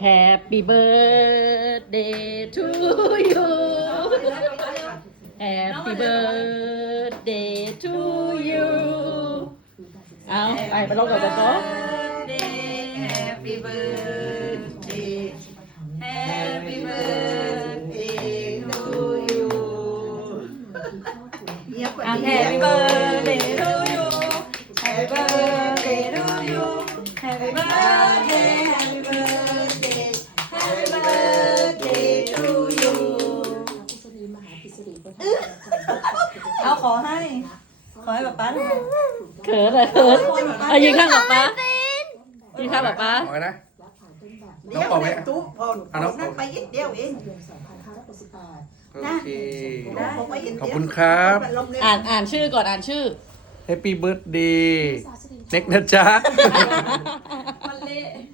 Happy birthday to you Happy birthday to you เอาไปร้องกับป๊อ Happy birthday Happy birthday to you เอา Happy birthday to you Happy birthday to you Happy birthday Happy birthday Happy birthday to you เอาขอให้ป๊าดู เขินเลยเขินเอายืนข้างป๊ายืนข้างป๊า เอาไว้นะ เดี๋ยวเด็กตุ๊บพอนั่งไปยิดเดียวเอง โอเค ได้ ขอบคุณครับ อ่านชื่อก่อนอ่านชื่อ Happy Birthday เน็กนะจ๊ะ